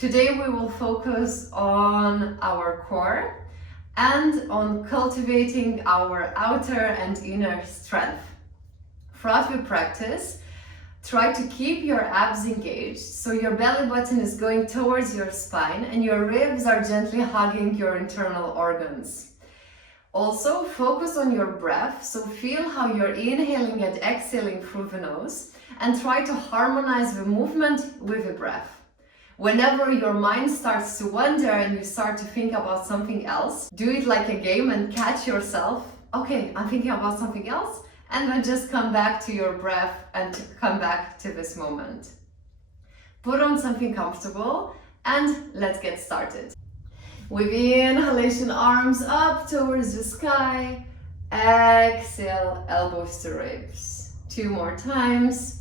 Today we will focus on our core and on cultivating our outer and inner strength. Throughout your practice, try to keep your abs engaged so your belly button is going towards your spine and your ribs are gently hugging your internal organs. Also, focus on your breath, so feel how you're inhaling and exhaling through the nose and try to harmonize the movement with the breath. Whenever your mind starts to wander and you start to think about something else, do it like a game and catch yourself. Okay, I'm thinking about something else, and then just come back to your breath and come back to this moment. Put on something comfortable and let's get started. With inhalation, arms up towards the sky. Exhale, elbows to ribs. 2 more times.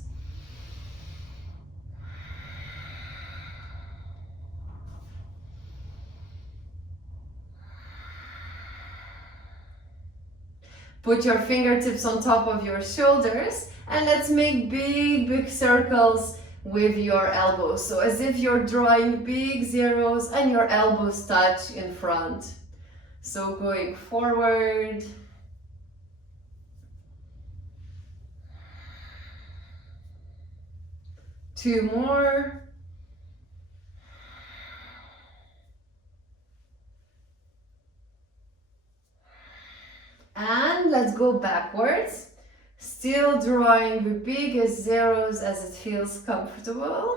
Put your fingertips on top of your shoulders and let's make big circles with your elbows. So as if you're drawing big zeros and your elbows touch in front. So going forward. Two more. And let's go backwards, still drawing the biggest zeros as it feels comfortable.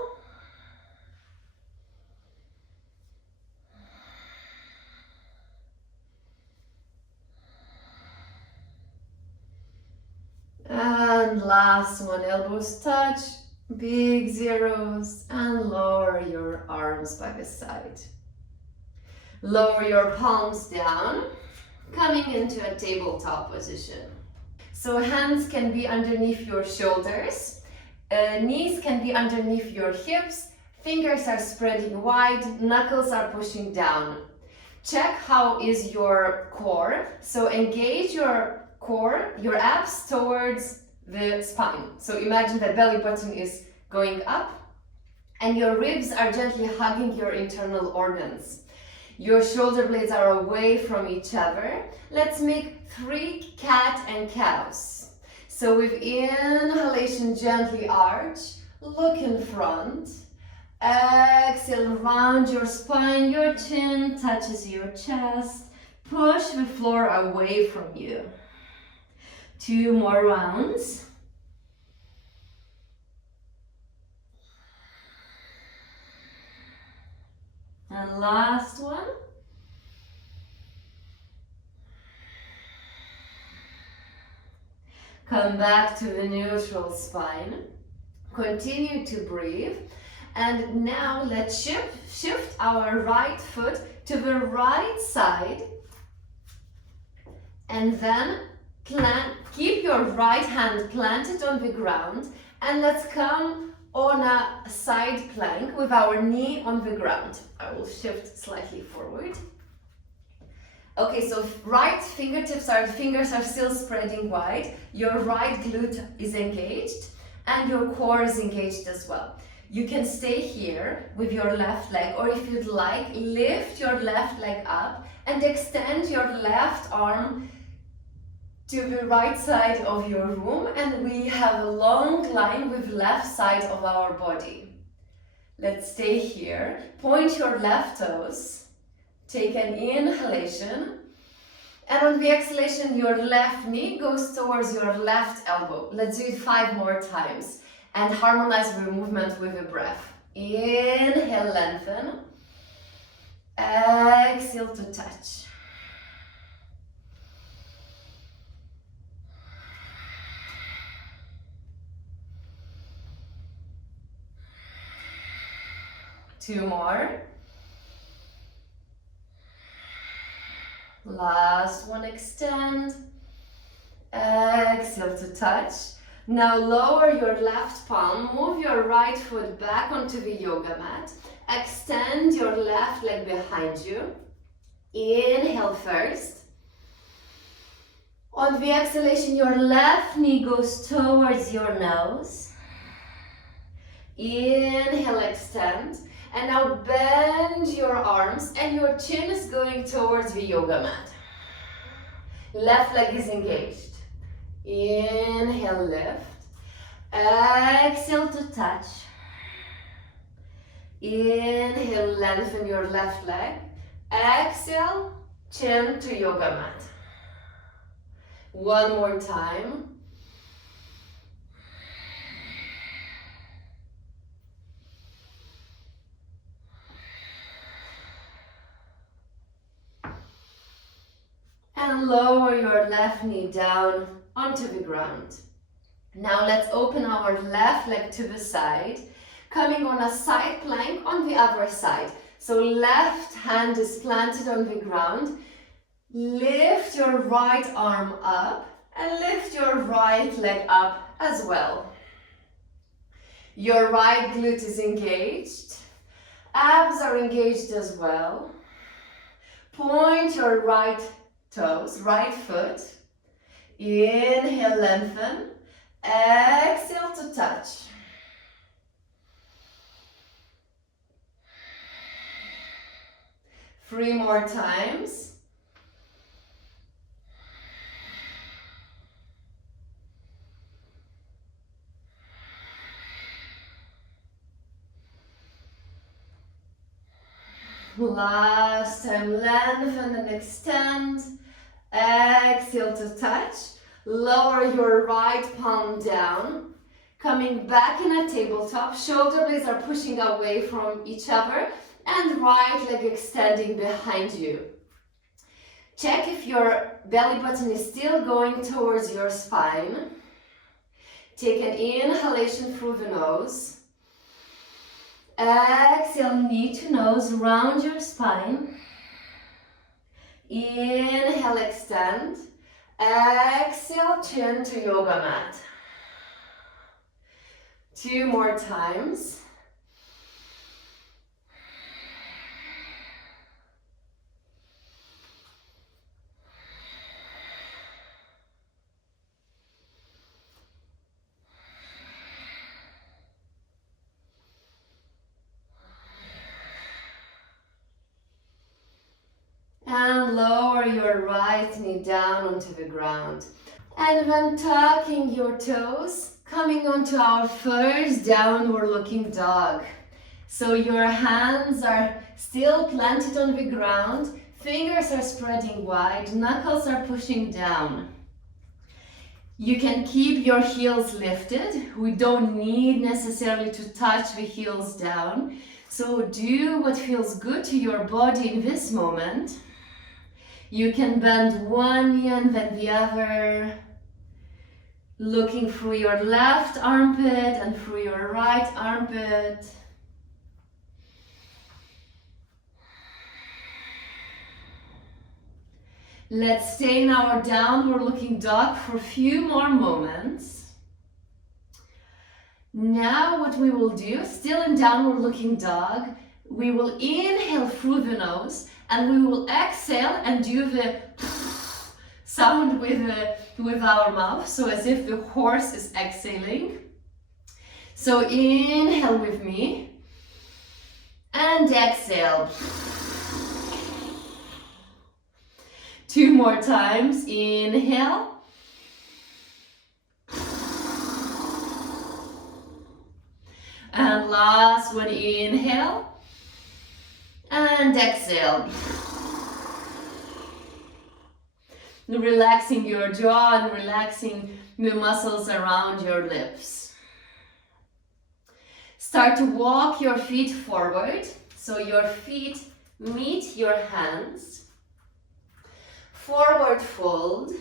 And last one, elbows touch, big zeros, and lower your arms by the side. Lower your palms down, coming into a tabletop position. So hands can be underneath your shoulders, knees can be underneath your hips, fingers are spreading wide, knuckles are pushing down. Check how is your core. So engage your core, your abs towards the spine. So imagine that belly button is going up and your ribs are gently hugging your internal organs. Your shoulder blades are away from each other. Let's make 3 cat and cows. So with inhalation, gently arch, look in front. Exhale, round your spine, your chin touches your chest. Push the floor away from you. 2 more rounds. And last one. Come back to the neutral spine. Continue to breathe. And now let's shift our right foot to the right side. And then keep your right hand planted on the ground. And let's come on a side plank with our knee on the ground. I will shift slightly forward. Okay, so right fingers are still spreading wide. Your right glute is engaged and your core is engaged as well. You can stay here with your left leg, or if you'd like, lift your left leg up and extend your left arm to the right side of your room, and we have a long line with left side of our body. Let's stay here. Point your left toes. Take an inhalation. And on the exhalation, your left knee goes towards your left elbow. Let's do it 5 more times and harmonize the movement with the breath. Inhale, lengthen. Exhale to touch. Two more. Last one, extend. Exhale to touch. Now lower your left palm, move your right foot back onto the yoga mat. Extend your left leg behind you. Inhale first. On the exhalation, your left knee goes towards your nose. Inhale, extend. And now bend your arms and your chin is going towards the yoga mat. Left leg is engaged. Inhale, lift. Exhale to touch. Inhale, lengthen your left leg. Exhale, chin to yoga mat. One more time. And lower your left knee down onto the ground. Now let's open our left leg to the side, coming on a side plank on the other side. So left hand is planted on the ground. Lift your right arm up and lift your right leg up as well. Your right glute is engaged. Abs are engaged as well. Point your right toes, right foot. Inhale, lengthen. Exhale to touch. Three more times. Last time, lengthen and extend. Exhale to touch. Lower your right palm down. Coming back in a tabletop. Shoulder blades are pushing away from each other and right leg extending behind you. Check if your belly button is still going towards your spine. Take an inhalation through the nose. Exhale, knee to nose, round your spine. Inhale, extend. Exhale, chin to yoga mat. Two more times. And lower your right knee down onto the ground. And then tucking your toes, coming onto our first downward looking dog. So your hands are still planted on the ground, fingers are spreading wide, knuckles are pushing down. You can keep your heels lifted. We don't need necessarily to touch the heels down. So do what feels good to your body in this moment. You can bend one knee and then the other, looking through your left armpit and through your right armpit. Let's stay in our downward looking dog for a few more moments. Now what we will do, still in downward looking dog, we will inhale through the nose and we will exhale and do the sound with our mouth, so as if the horse is exhaling. So inhale with me and exhale. Two more times, inhale. And last one, inhale. And exhale. Relaxing your jaw and relaxing the muscles around your lips. Start to walk your feet forward, so your feet meet your hands. Forward fold.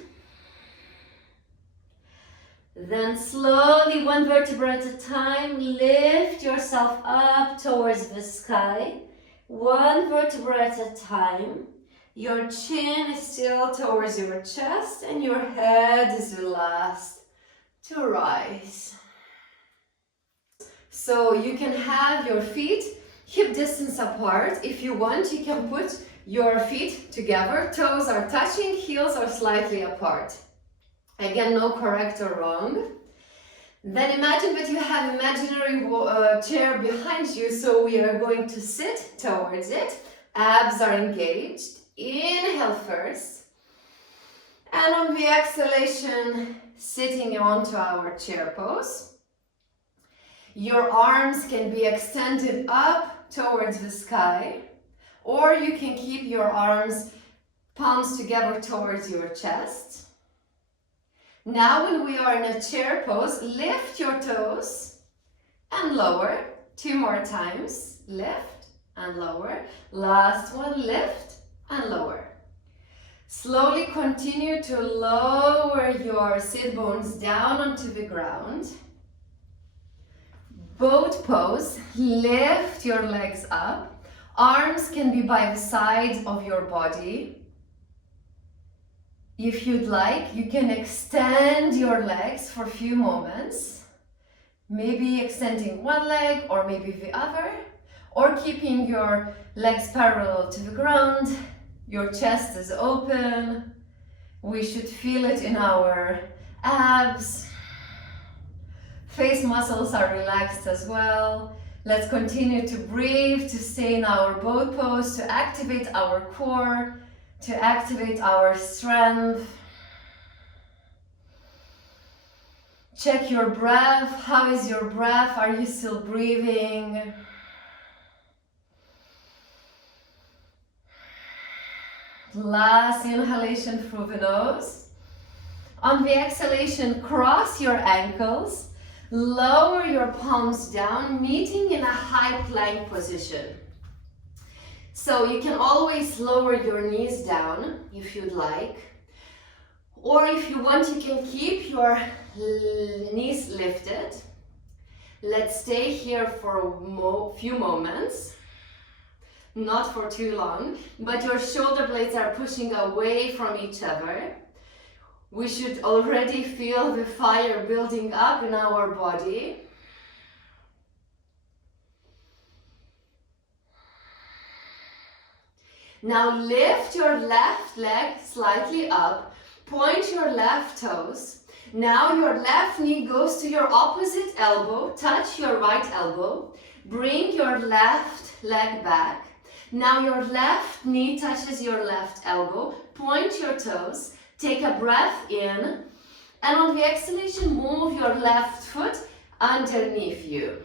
Then slowly, one vertebra at a time, lift yourself up towards the sky. One vertebra at a time. Your chin is still towards your chest and your head is the last to rise. So you can have your feet hip distance apart. If you want, you can put your feet together. Toes are touching, heels are slightly apart. Again, no correct or wrong. Then imagine that you have imaginary chair behind you, so we are going to sit towards it. Abs are engaged. Inhale first. And on the exhalation, sitting onto our chair pose. Your arms can be extended up towards the sky, or you can keep your arms palms together towards your chest. Now when we are in a chair pose, lift your toes and lower. 2 more times. Lift and lower. Last one, lift and lower. Slowly continue to lower your sit bones down onto the ground. Boat pose, lift your legs up. Arms can be by the sides of your body. If you'd like, you can extend your legs for a few moments. Maybe extending one leg or maybe the other, or keeping your legs parallel to the ground. Your chest is open. We should feel it in our abs. Face muscles are relaxed as well. Let's continue to breathe, to stay in our boat pose, to activate our core, to activate our strength. Check your breath. How is your breath? Are you still breathing? Last inhalation through the nose. On the exhalation, cross your ankles. Lower your palms down, meeting in a high plank position. So you can always lower your knees down if you'd like. Or if you want, you can keep your knees lifted. Let's stay here for a few moments. Not for too long, but your shoulder blades are pushing away from each other. We should already feel the fire building up in our body. Now lift your left leg slightly up, point your left toes. Now your left knee goes to your opposite elbow, touch your right elbow, bring your left leg back. Now your left knee touches your left elbow, point your toes, take a breath in, and on the exhalation, move your left foot underneath you.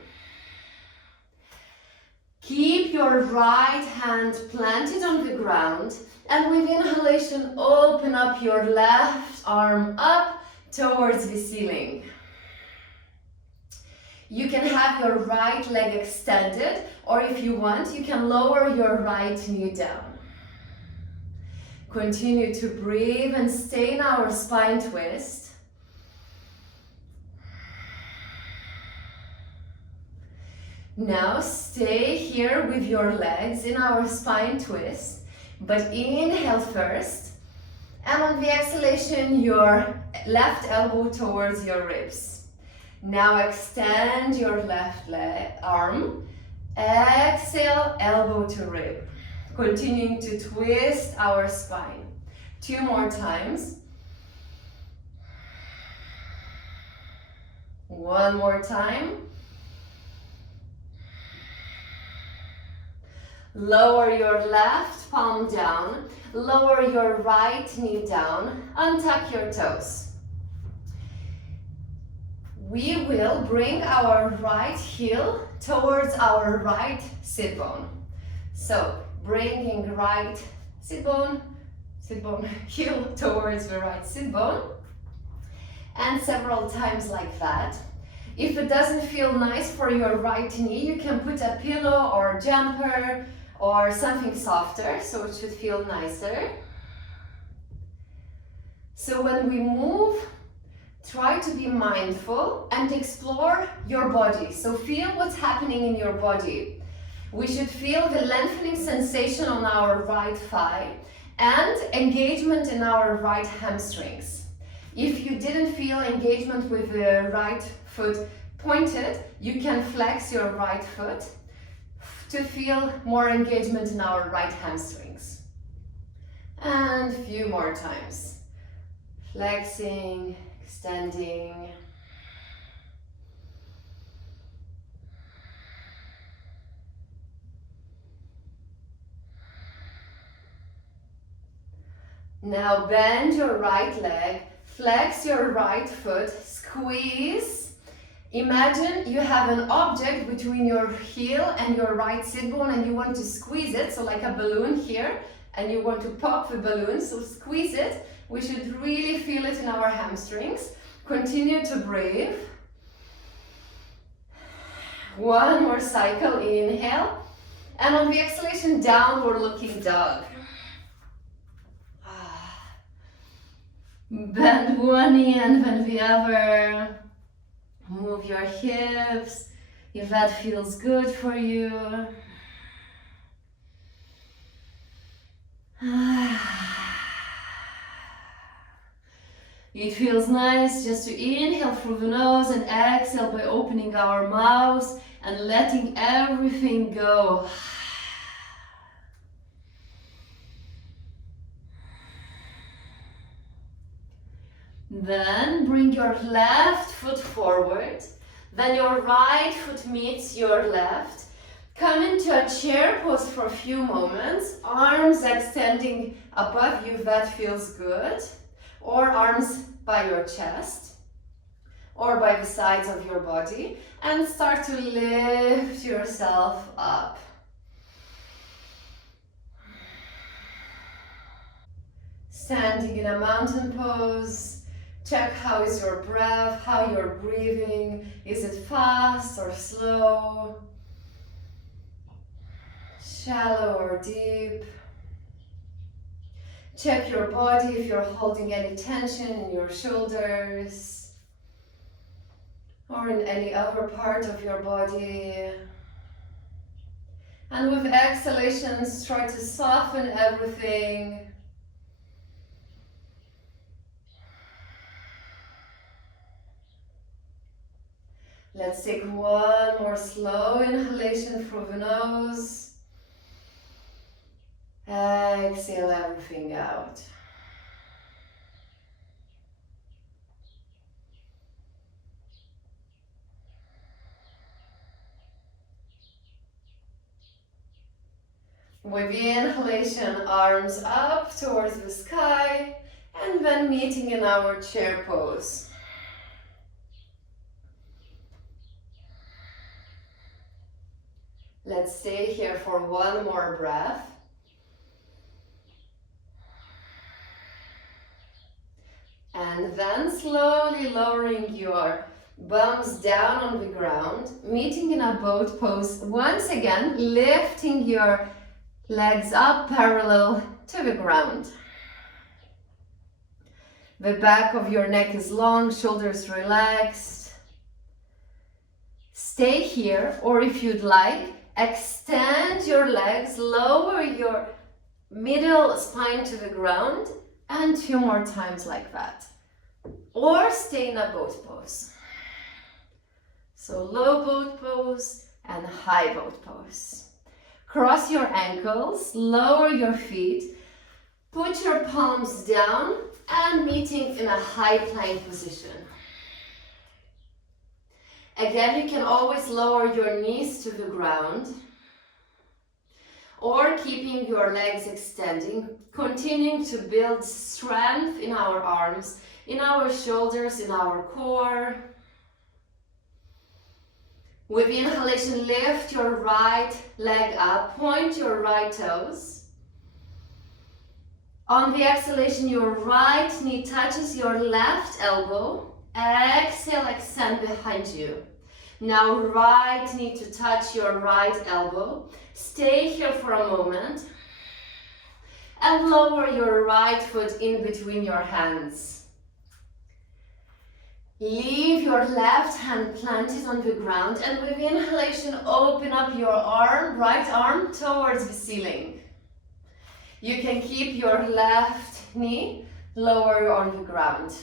Keep your right hand planted on the ground, and with inhalation, open up your left arm up towards the ceiling. You can have your right leg extended, or if you want, you can lower your right knee down. Continue to breathe and stay in our spine twist. Now stay here with your legs in our spine twist, but inhale first, and on the exhalation, your left elbow towards your ribs. Now extend your left arm. Exhale, elbow to rib. Continuing to twist our spine. 2 more times. 1 more time. Lower your left palm down. Lower your right knee down. Untuck your toes. We will bring our right heel towards our right sit bone. So, bringing right sit bone, heel towards the right sit bone. And several times like that. If it doesn't feel nice for your right knee, you can put a pillow or jumper or something softer, so it should feel nicer. So when we move, try to be mindful and explore your body. So feel what's happening in your body. We should feel the lengthening sensation on our right thigh and engagement in our right hamstrings. If you didn't feel engagement with the right foot pointed, you can flex your right foot to feel more engagement in our right hamstrings. And a few more times. Flexing, extending. Now bend your right leg, flex your right foot, squeeze. Imagine you have an object between your heel and your right sit bone and you want to squeeze it, so like a balloon here, and you want to pop the balloon, so squeeze it. We should really feel it in our hamstrings. Continue to breathe. One more cycle, inhale. And on the exhalation, downward looking dog. Bend one knee and bend the other. Move your hips if that feels good for you. It feels nice just to inhale through the nose and exhale by opening our mouths and letting everything go. Then bring your left foot forward, then your right foot meets your left. Come into a chair pose for a few moments, arms extending above you if that feels good, or arms by your chest, or by the sides of your body, and start to lift yourself up. Standing in a mountain pose. Check how is your breath, how you're breathing. Is it fast or slow? Shallow or deep? Check your body if you're holding any tension in your shoulders or in any other part of your body. And with exhalations, try to soften everything. Let's take one more slow inhalation through the nose. Exhale everything out. With the inhalation, arms up towards the sky, and then meeting in our chair pose. Let's stay here for one more breath. And then slowly lowering your bums down on the ground, meeting in a boat pose. Once again, lifting your legs up parallel to the ground. The back of your neck is long, shoulders relaxed. Stay here, or if you'd like, extend your legs, lower your middle spine to the ground, and 2 more times like that. Or stay in a boat pose. So low boat pose and high boat pose. Cross your ankles, lower your feet, put your palms down and meeting in a high plank position. Again, you can always lower your knees to the ground or keeping your legs extending, continuing to build strength in our arms, in our shoulders, in our core. With the inhalation, lift your right leg up, point your right toes. On the exhalation, your right knee touches your left elbow. Exhale, extend behind you. Now right knee to touch your right elbow. Stay here for a moment. And lower your right foot in between your hands. Leave your left hand planted on the ground, and with the inhalation, open up your arm, right arm towards the ceiling. You can keep your left knee lower on the ground.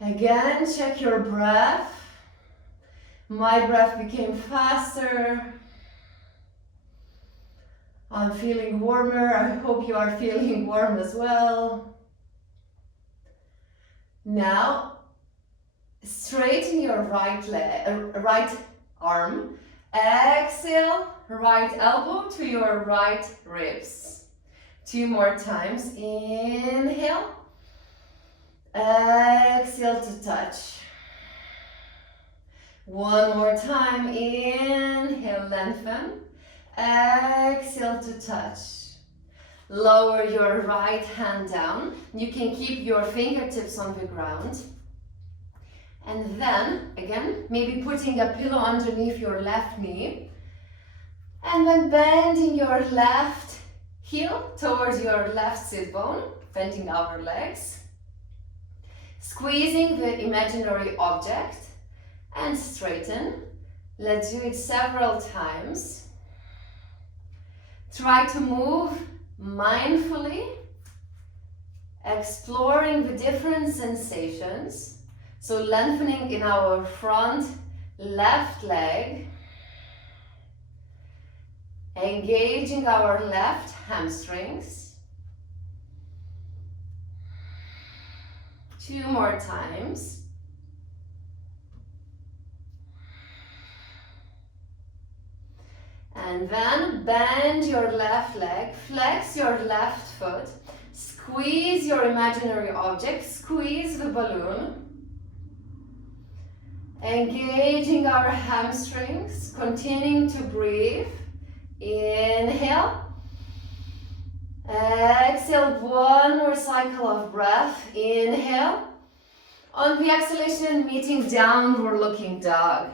Again, check your breath. My breath became faster. I'm feeling warmer. I hope you are feeling warm as well. Now, straighten your right arm. Exhale, right elbow to your right ribs. 2 more times. Inhale. Exhale to touch. 1 more time. Inhale, lengthen. Exhale to touch. Lower your right hand down. You can keep your fingertips on the ground. And then, again, maybe putting a pillow underneath your left knee. And then bending your left heel towards your left sit bone, bending our legs. Squeezing the imaginary object and straighten. Let's do it several times. Try to move mindfully, exploring the different sensations. So lengthening in our front left leg, engaging our left hamstrings. 2 more times. And then bend your left leg, flex your left foot, squeeze your imaginary object, squeeze the balloon. Engaging our hamstrings, continuing to breathe. Inhale. Exhale, 1 more cycle of breath. Inhale. On the exhalation, meeting downward looking dog.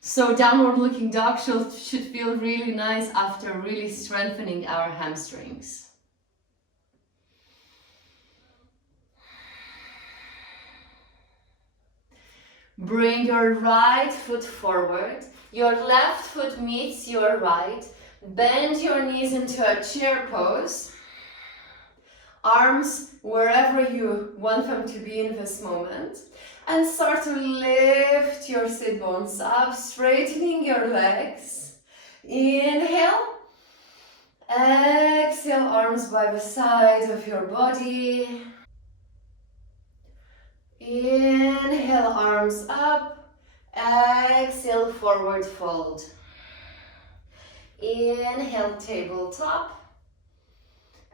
So downward looking dog should feel really nice after really strengthening our hamstrings. Bring your right foot forward. Your left foot meets your right. Bend your knees into a chair pose. Arms wherever you want them to be in this moment. And start to lift your sit bones up, straightening your legs. Inhale. Exhale, arms by the side of your body. Inhale, arms up. Exhale, forward fold. Inhale, tabletop.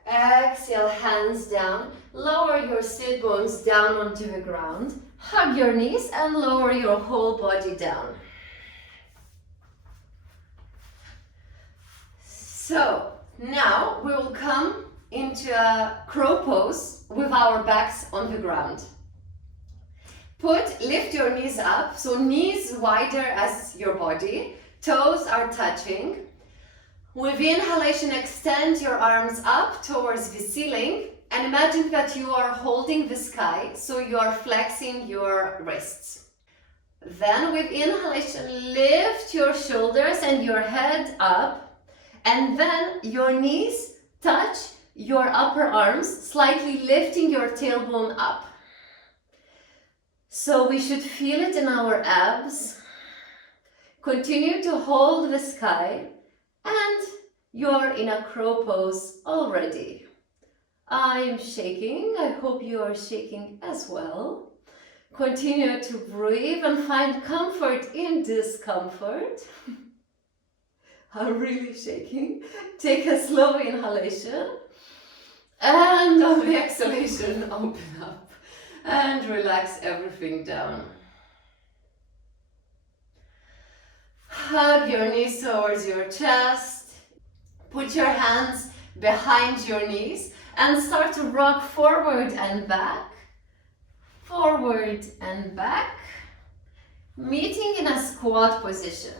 Exhale, hands down. Lower your sit bones down onto the ground. Hug your knees and lower your whole body down. So now we will come into a crow pose with our backs on the ground. Lift your knees up, so knees wider as your body, toes are touching. With inhalation, extend your arms up towards the ceiling and imagine that you are holding the sky, so you are flexing your wrists. Then with inhalation, lift your shoulders and your head up, and then your knees touch your upper arms, slightly lifting your tailbone up. So we should feel it in our abs. Continue to hold the sky, and you're in a crow pose already. I am shaking. I hope you are shaking as well. Continue to breathe and find comfort in discomfort. I'm really shaking. Take a slow inhalation. And on the exhalation, open up. And relax everything down. Hug your knees towards your chest. Put your hands behind your knees and start to rock forward and back. Forward and back. Meeting in a squat position.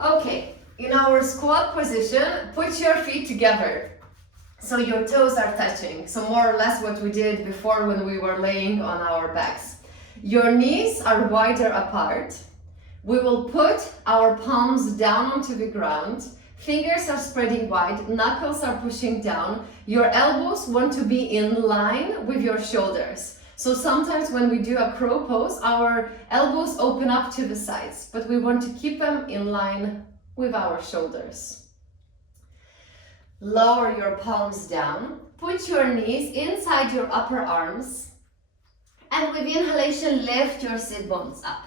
Okay, in our squat position, put your feet together. So your toes are touching, so more or less what we did before when we were laying on our backs. Your knees are wider apart. We will put our palms down onto the ground. Fingers are spreading wide, knuckles are pushing down. Your elbows want to be in line with your shoulders. So sometimes when we do a crow pose, our elbows open up to the sides, but we want to keep them in line with our shoulders. Lower your palms down, put your knees inside your upper arms, and with inhalation, lift your sit bones up.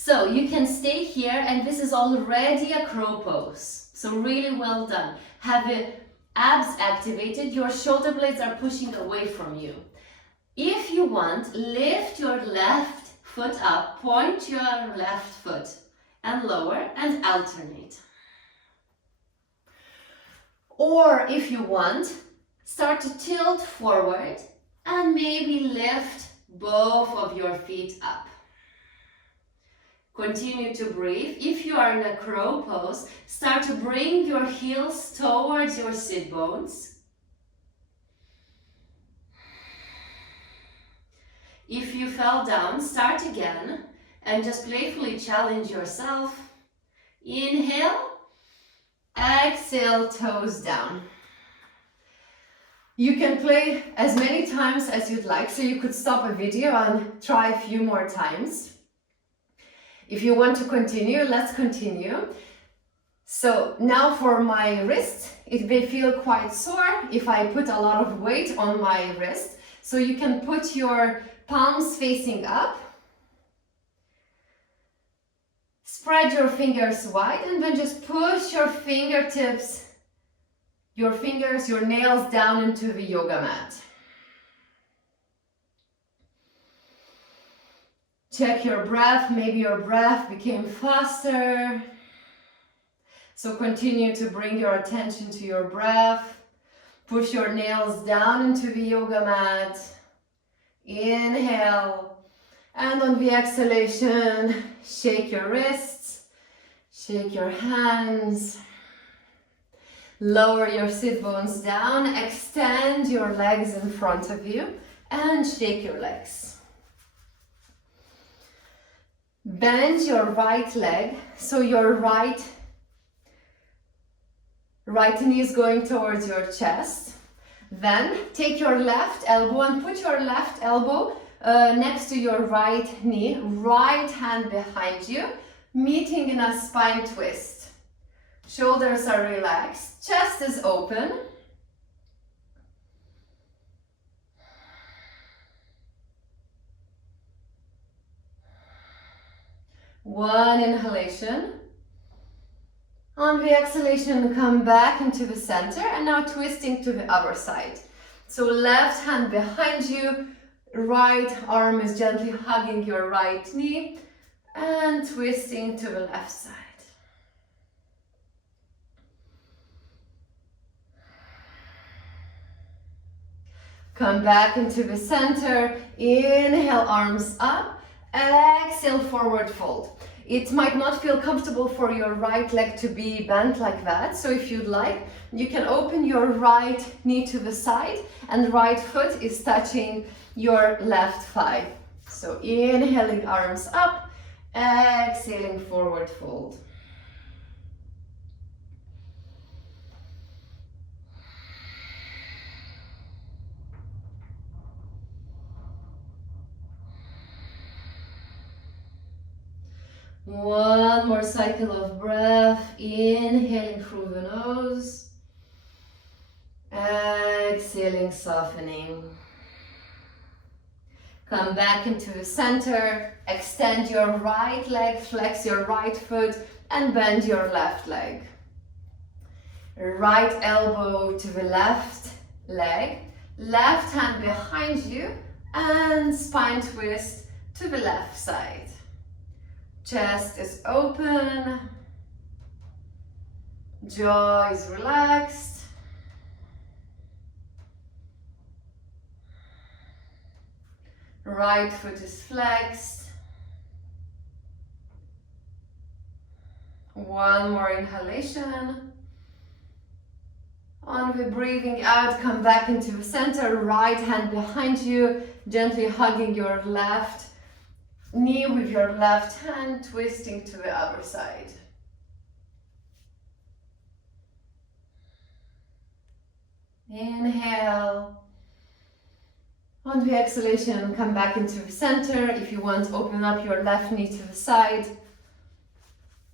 So you can stay here, and this is already a crow pose. So really well done. Have the abs activated, your shoulder blades are pushing away from you. If you want, lift your left foot up, point your left foot and lower and alternate. Or if you want, start to tilt forward and maybe lift both of your feet up. Continue to breathe. If you are in a crow pose, start to bring your heels towards your sit bones. If you fell down, start again and just playfully challenge yourself. Inhale, exhale, toes down. You can play as many times as you'd like, so you could stop a video and try a few more times. If you want to continue, let's continue. So now for my wrist, it may feel quite sore if I put a lot of weight on my wrist. So you can put your palms facing up. Spread your fingers wide and then just push your fingertips, your fingers, your nails down into the yoga mat. Check your breath, maybe your breath became faster. So continue to bring your attention to your breath. Push your nails down into the yoga mat. Inhale. And on the exhalation, shake your wrists, shake your hands. Lower your sit bones down, extend your legs in front of you and shake your legs. Bend your right leg, so your right knee is going towards your chest. Then take your left elbow and put your left elbow next to your right knee, right hand behind you, meeting in a spine twist. Shoulders are relaxed, chest is open. One inhalation. On the exhalation, come back into the center and now twisting to the other side. So left hand behind you, right arm is gently hugging your right knee and twisting to the left side. Come back into the center, inhale, arms up, exhale, forward fold. It might not feel comfortable for your right leg to be bent like that, so if you'd like, you can open your right knee to the side and right foot is touching your left thigh. So inhaling, arms up, exhaling, forward fold. One more cycle of breath, inhaling through the nose, exhaling, softening. Come back into the center, extend your right leg, flex your right foot and bend your left leg. Right elbow to the left leg, left hand behind you and spine twist to the left side. Chest is open, jaw is relaxed. Right foot is flexed. One more inhalation. On the breathing out, come back into the center, right hand behind you, gently hugging your left knee with your left hand, twisting to the other side. Inhale. On the exhalation, come back into the center. If you want, open up your left knee to the side.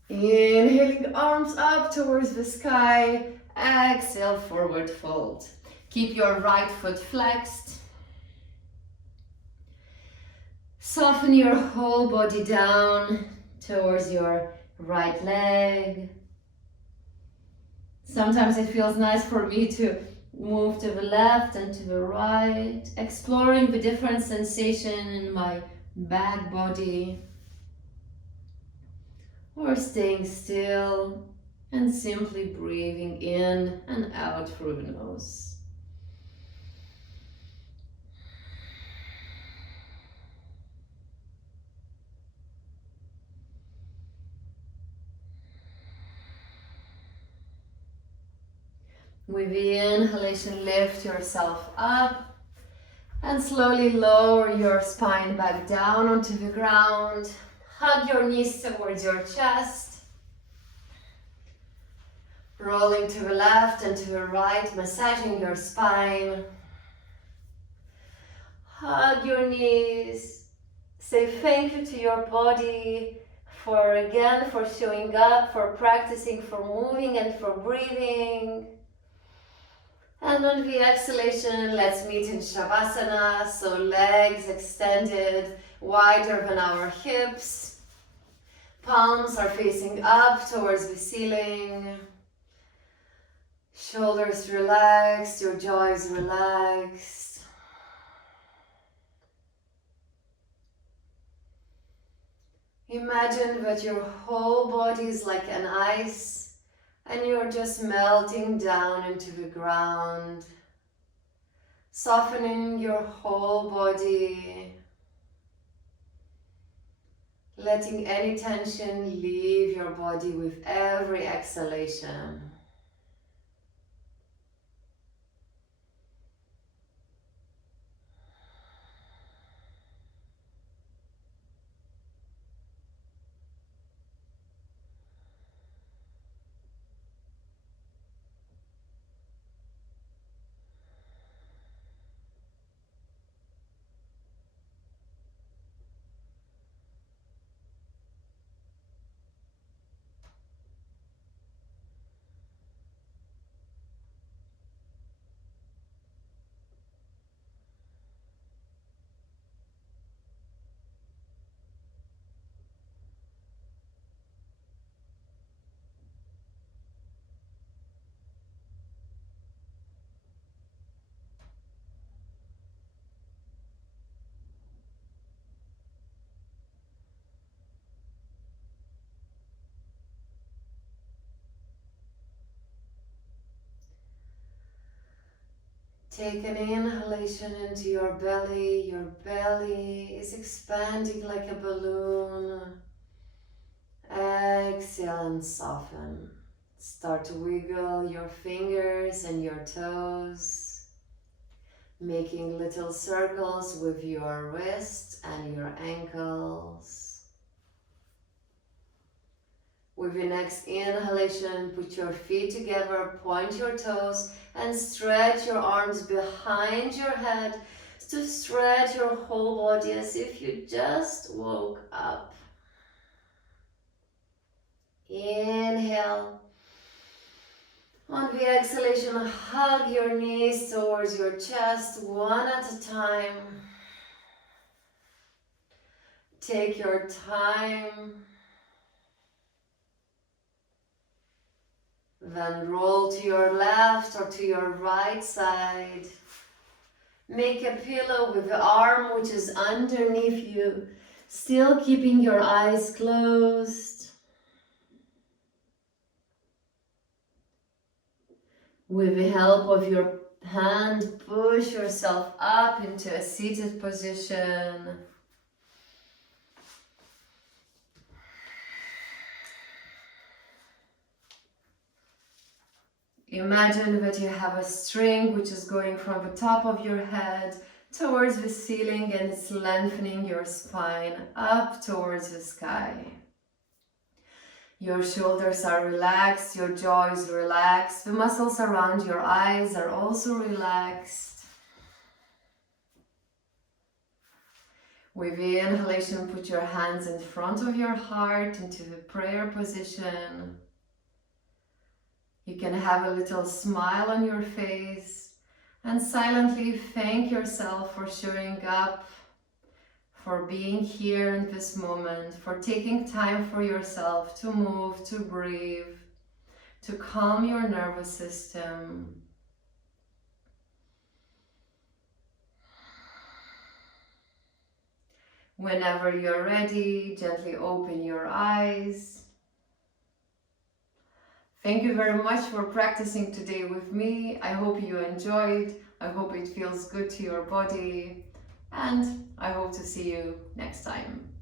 Inhaling, arms up towards the sky. Exhale, forward fold. Keep your right foot flexed. Soften your whole body down. towards your right leg. Sometimes it feels nice for me to move to the left and to the right, exploring the different sensation in my back body, or staying still and simply breathing in and out through the nose. With the inhalation, lift yourself up and slowly lower your spine back down onto the ground. Hug your knees towards your chest. Rolling to the left and to the right, massaging your spine. Hug your knees. Say thank you to your body for showing up, for practicing, for moving and for breathing. And on the exhalation, let's meet in Savasana. So legs extended, wider than our hips. Palms are facing up towards the ceiling. Shoulders relaxed, your jaw is relaxed. Imagine that your whole body is like an ice and you're just melting down into the ground, softening your whole body, letting any tension leave your body with every exhalation. Take an inhalation into your belly. Your belly is expanding like a balloon. Exhale and soften. Start to wiggle your fingers and your toes, making little circles with your wrists and your ankles. With your next inhalation, put your feet together, point your toes, and stretch your arms behind your head to stretch your whole body as if you just woke up. Inhale. On the exhalation, hug your knees towards your chest one at a time. Take your time. Then roll to your left or to your right side. Make a pillow with the arm which is underneath you, still keeping your eyes closed. With the help of your hand, push yourself up into a seated position. Imagine that you have a string which is going from the top of your head towards the ceiling and it's lengthening your spine up towards the sky. Your shoulders are relaxed, your jaw is relaxed, the muscles around your eyes are also relaxed. With the inhalation, put your hands in front of your heart into the prayer position. You can have a little smile on your face and silently thank yourself for showing up, for being here in this moment, for taking time for yourself to move, to breathe, to calm your nervous system. Whenever you're ready, gently open your eyes. Thank you very much for practicing today with me. I hope you enjoyed. I hope it feels good to your body. And I hope to see you next time.